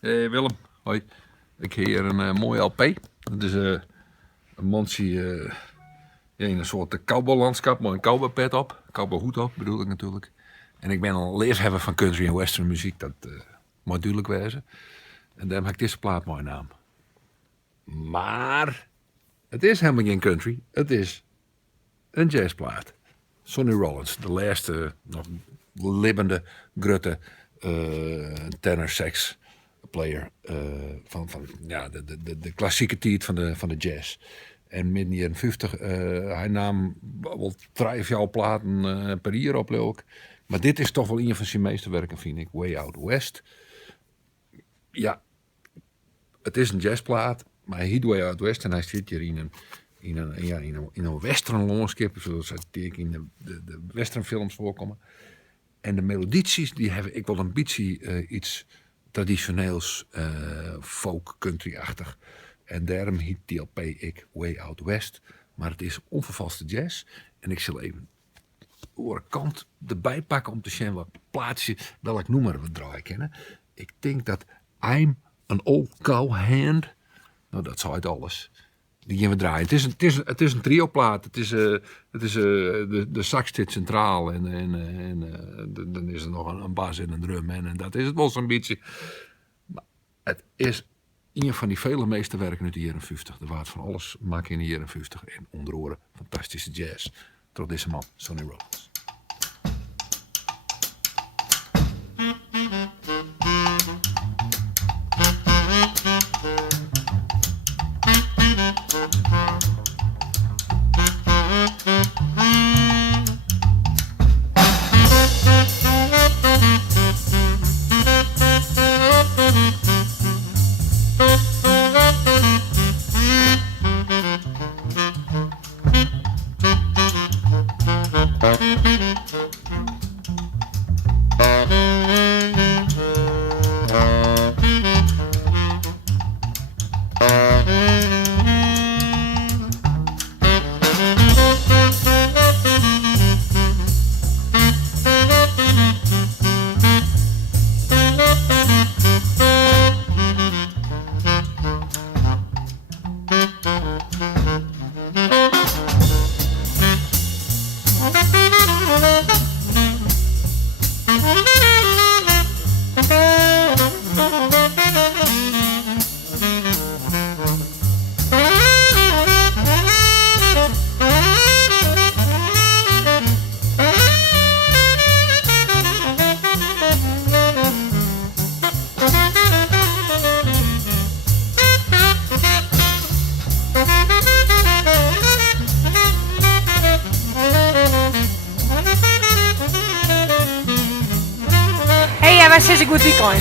Hey Willem, hoi. Ik heb hier een mooie LP. Het is een mansie in een soort cowboylandschap, maar een cowboypet op. Cowboyhoed op bedoel ik natuurlijk. En ik ben een liefhebber van country en western muziek, dat moet duidelijk wezen. En daarom heb ik deze plaat mooi naam. Maar het is helemaal geen country, het is een jazzplaat. Sonny Rollins, de laatste nog libbende, grutte tenor sax player van ja, de klassieke tijd van de jazz. En midden jaren 50, hij nam wel 3-4 platen per jaar op ook. Maar dit is toch wel een van zijn meeste werken, vind ik. Way Out West. Ja, het is een jazzplaat, maar hij heet Way Out West en hij zit hier in een western landschap, zoals het in de westernfilms voorkomen. En de melodietjes, die hebben ik wel een beetje iets traditioneels folk country-achtig. En daarom heet die LP ik Way Out West. Maar het is onvervalste jazz. En ik zal even de kant erbij pakken om te zien wat plaatsje, welk nummer we draaien kennen. Ik denk dat I'm an Old Cowhand. Nou, dat zou uit alles. Die gaan we draaien. Het is een trioplaat. De sax zit centraal en dan is er nog een bas en een drum en dat is het wel zo'n beetje. Maar het is een van die vele meesterwerken uit de jaren 50. Er waard van alles maken in de jaren 50 en onder andere fantastische jazz. Tot deze man, Sonny Rollins. Waar zit ik met die coin?